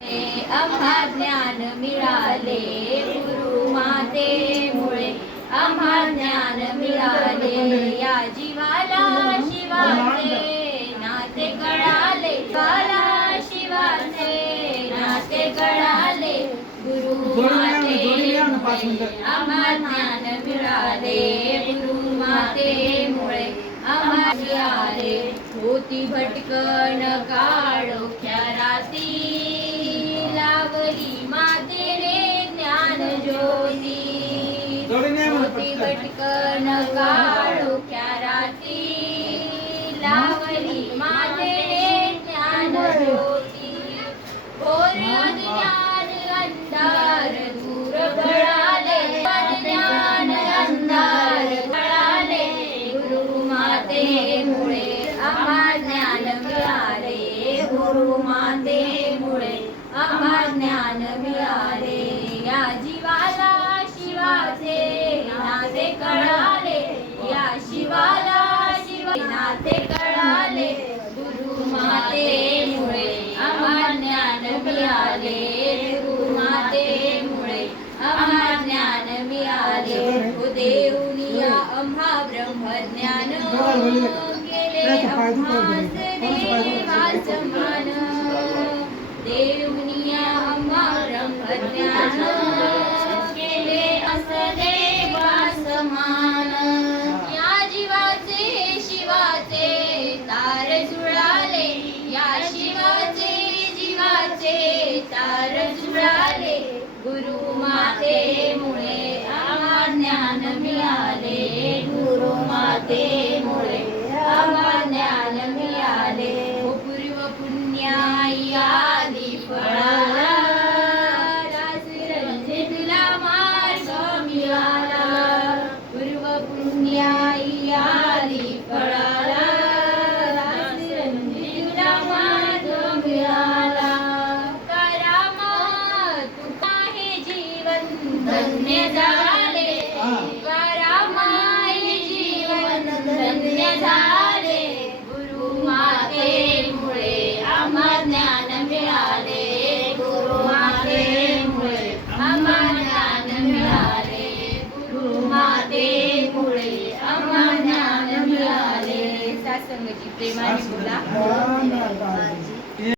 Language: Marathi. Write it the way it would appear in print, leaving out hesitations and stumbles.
आम्हा ज्ञान मिळाले गुरु मातेमुळे, आम्हा ज्ञान मिळाले या जीवाला शिवाचे नाते कळाले, जीवाला शिवाचे नाते कळाले गुरु मातेमुळे, आम्हा ज्ञान मिळाले गुरु मातेमुळे, आम्हा मिळाले होती भटकन काळोख्या राती, लावली मातेने ज्ञान ज्योती, होती भटकन काळोख्या राती, लावली मातेने ज्ञान ज्योती, घोर अज्ञान अंधार दूर पळाले, अज्ञान अंधार पळाले गुरु मातेमुळे, आम्हा ज्ञान मिळाले गुरु मातेमुळे, आम्हा ज्ञान मिळाले या जीवाला शिवाचे नाते कळाले, या शिवाला शिवा नाते कळाले गुरु मातेमुळे, आम्हा ज्ञान मिळाले गुरु मातेमुळे, आम्हा ज्ञान मिळाले हो देऊनिया आम्हा ब्रह्मज्ञान, केले आम्हास देवा समान, देऊनिया आम्हा ब्रह्मज्ञान, केले अस देवा समान, या जीवाचे शिवाचे तार जुळाले, या शिवाचे जीवाचे तार जुळाले गुरु मातेमुळे, आम्हा ज्ञान मिळाले गुरु मातेमुळे, आम्हा ज्ञान मिळाले हो पूर्व पुण्याई आदी फळाला, दासरंजे तुला मार्ग मिळाला, पूर्व पुण्याई आदी फळाला, दासरंजे तुला मार्ग मिळाला, करामा तुका हे जीवन धन्य झाले, करामा हे जीवन धन्य झाले गुरु मातेमुळे, आम्हा ज्ञान मिळाले गुरु मातेमुळे, आम्हा ज्ञान मिळाले गुरु मातेमुळे, आम्हा ज्ञान मिळाले. सासंगची प्रेमाने बोला.